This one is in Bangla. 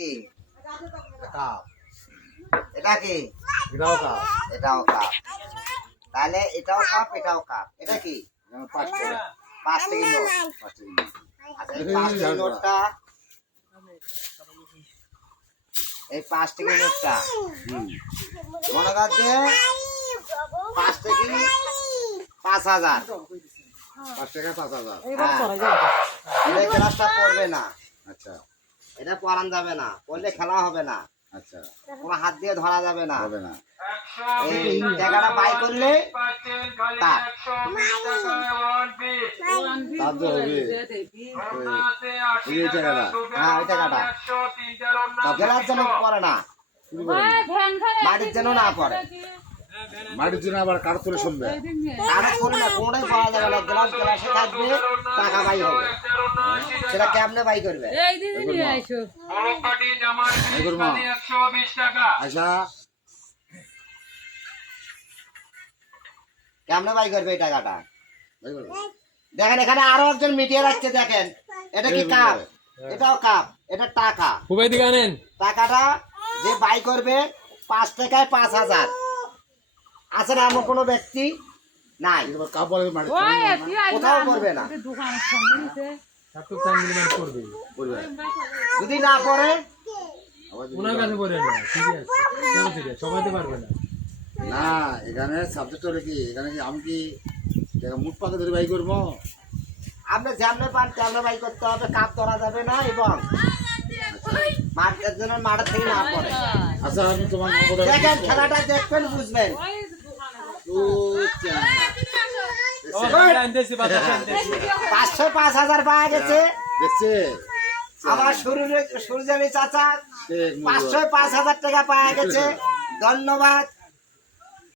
কি? কাপ। এটা কি? এটাও কাপ। এটাও কাপ। তাহলে এটাও কাপ, এটাও কাপ। এটা কি? 5 টাকা। 5 টাকা নোট। 5 টাকা। আচ্ছা, এই 5 টাকা নোটটা, এই 5 টাকা নোটটা মনে কর যে 5 টাকা 5,000। 5 টাকা 5,000। এই ক্লাসটা পড়বে না, আচ্ছা এটা পড়ান যাবে না, পড়লে খেলা হবে না, আচ্ছা কোনো হাত দিয়ে ধরা যাবে না। হবে না। এই টাকাটা বাই করলে তার তার তো হবে। এই টাকাটা। হ্যাঁ, ওই টাকাটা গেলার জন্য পড়ে না, শুরু করেন। মাটির জন্য না পড়ে। মাটির জন্য আবার কাঠ তুলে শুনবে। কাগজ করে না, কোনোটাই পাওয়া যাবে না। গ্লাস গ্লাসে থাকবে, টাকা বাই হবে। সেটা কেমনে বাই করবে? এগুর মা আচ্ছা কেমনে বাই করবে এই টাকাটা? ভাই বলো। দেখেন এখানে আরো একজন মিটিয়ে রাখছে, দেখেন এটা কি কাপ? এটাও কাপ, এটা টাকা। খুবই দিকে আনেন। টাকাটা যে বাই করবে 5 টাকায় 5,000 আছে না? এমন কোনো ব্যক্তি নাই, এবার কাপ বলে মাটির কোথাও করবে না। একটু টাইম মিনিমাম করবে। করবে। যদি না পড়ে আবার যদি ওনার কাছে পড়ে না, ঠিক আছে। কেন ঠিক আছে, সবাই তো পারবে না। না এখানে সাবজেক্ট হলো কি, এখানে কি আমি কি মুখ পাকে ধরে বাই করবো? আপনি যেমনে পান তেমনে বাই করতে হবে, কাপ ধরা যাবে না এবং মাঠের জন্য মাঠের থেকে না পড়ে। আচ্ছা আমি তোমার দেখেন খেলাটা দেখবেন, বুঝবেন। ও আনতেছি, বাতাস আনতেছি। 500 5,000 পাওয়া গেছে। দেখছে আমার সূর্যানী চাচা শেখ মুজিবুর। 500 5,000 টাকা পাওয়া গেছে। ধন্যবাদ।